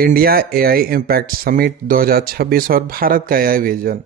India AI impact summit 2026 और भारत का AI vision.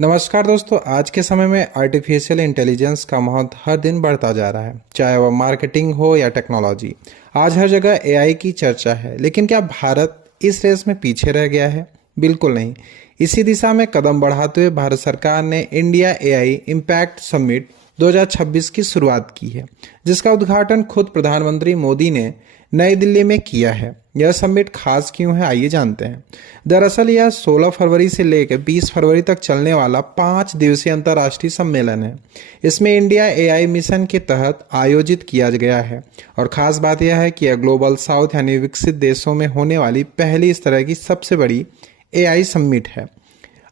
नमस्कार दोस्तों, आज के समय में आर्टिफिशियल इंटेलिजेंस का महत्व हर दिन बढ़ता जा रहा है। चाहे वह मार्केटिंग हो या टेक्नोलॉजी, आज हर जगह एआई की चर्चा है। लेकिन क्या भारत इस रेस में पीछे रह गया है? बिल्कुल नहीं। इसी दिशा में कदम बढ़ाते हुए भारत सरकार ने इंडिया एआई इम्पैक्ट समिट 2026 की शुरुआत की है, जिसका उद्घाटन खुद प्रधानमंत्री मोदी ने नई दिल्ली में किया है। यह समिट खास क्यों है, आइए जानते हैं। दरअसल यह 16 फरवरी से लेकर 20 फरवरी तक चलने वाला 5 दिवसीय अंतर्राष्ट्रीय सम्मेलन है। इसमें इंडिया एआई मिशन के तहत आयोजित किया गया है और खास बात यह है कि यह ग्लोबल साउथ यानी विकसित देशों में होने वाली पहली इस तरह की सबसे बड़ी एआई समिट है।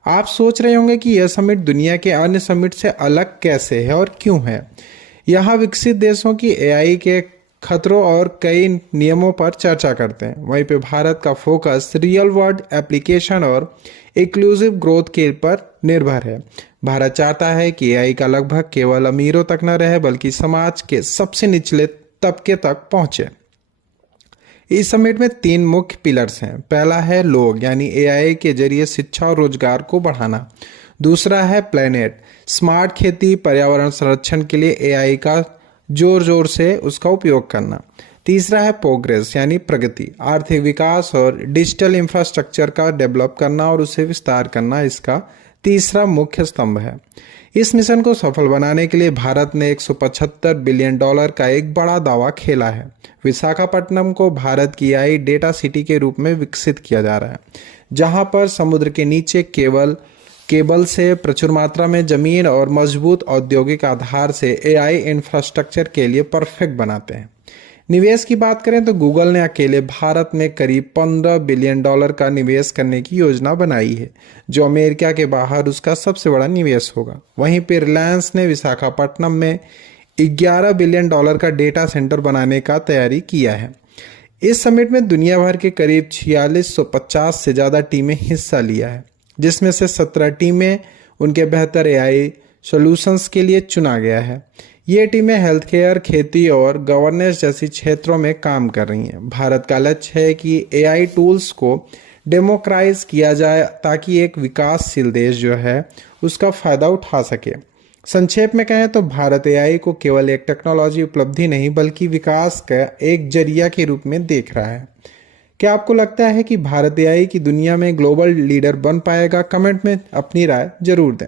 आप सोच रहे होंगे कि यह समिट दुनिया के अन्य समिट से अलग कैसे है और क्यों है। यहाँ विकसित देशों की एआई के खतरों और कई नियमों पर चर्चा करते हैं। वहीं पे भारत का फोकस रियल वर्ल्ड एप्लीकेशन और इंक्लूसिव ग्रोथ के पर निर्भर है। भारत चाहता है कि एआई का लगभग केवल अमीरों तक न रहे, बल्कि समाज के सबसे निचले तबके तक पहुंचे। इस समिट में 3 मुख्य पिलर्स हैं। पहला है लोग, यानी एआई के जरिए शिक्षा और रोजगार को बढ़ाना। दूसरा है प्लेनेट, स्मार्ट खेती, पर्यावरण संरक्षण के लिए एआई का जोर से उसका उपयोग करना। तीसरा है प्रोग्रेस, यानी प्रगति, आर्थिक विकास और डिजिटल इंफ्रास्ट्रक्चर का डेवलप करना और उसे विस्तार करना इसका तीसरा मुख्य स्तंभ है। इस मिशन को सफल बनाने के लिए भारत ने $175 बिलियन का एक बड़ा दावा खेला है। विशाखापट्टनम को भारत की एआई डेटा सिटी के रूप में विकसित किया जा रहा है, जहां पर समुद्र के नीचे केबल से प्रचुर मात्रा में जमीन और मजबूत औद्योगिक आधार से एआई इंफ्रास्ट्रक्चर के लिए परफेक्ट बनाते हैं। निवेश की बात करें तो गूगल ने अकेले भारत में करीब $15 बिलियन का निवेश करने की योजना बनाई है, जो अमेरिका के बाहर उसका सबसे बड़ा निवेश होगा। वहीं पर रिलायंस ने विशाखापट्टनम में $11 बिलियन का डेटा सेंटर बनाने का तैयारी किया है। इस समिट में दुनिया भर के करीब 4650 से ज़्यादा टीमें हिस्सा लिया है, जिसमें से 17 टीमें उनके बेहतर एआई सॉल्यूशंस के लिए चुना गया है। ये टीमें हेल्थ केयर, खेती और गवर्नेंस जैसी क्षेत्रों में काम कर रही हैं। भारत का लक्ष्य है कि एआई टूल्स को डेमोक्राइज किया जाए ताकि एक विकासशील देश जो है उसका फायदा उठा सके। संक्षेप में कहें तो भारत एआई को केवल एक टेक्नोलॉजी उपलब्धि नहीं, बल्कि विकास का एक जरिया के रूप में देख रहा है। क्या आपको लगता है कि भारत एआई की दुनिया में ग्लोबल लीडर बन पाएगा? कमेंट में अपनी राय जरूर दें।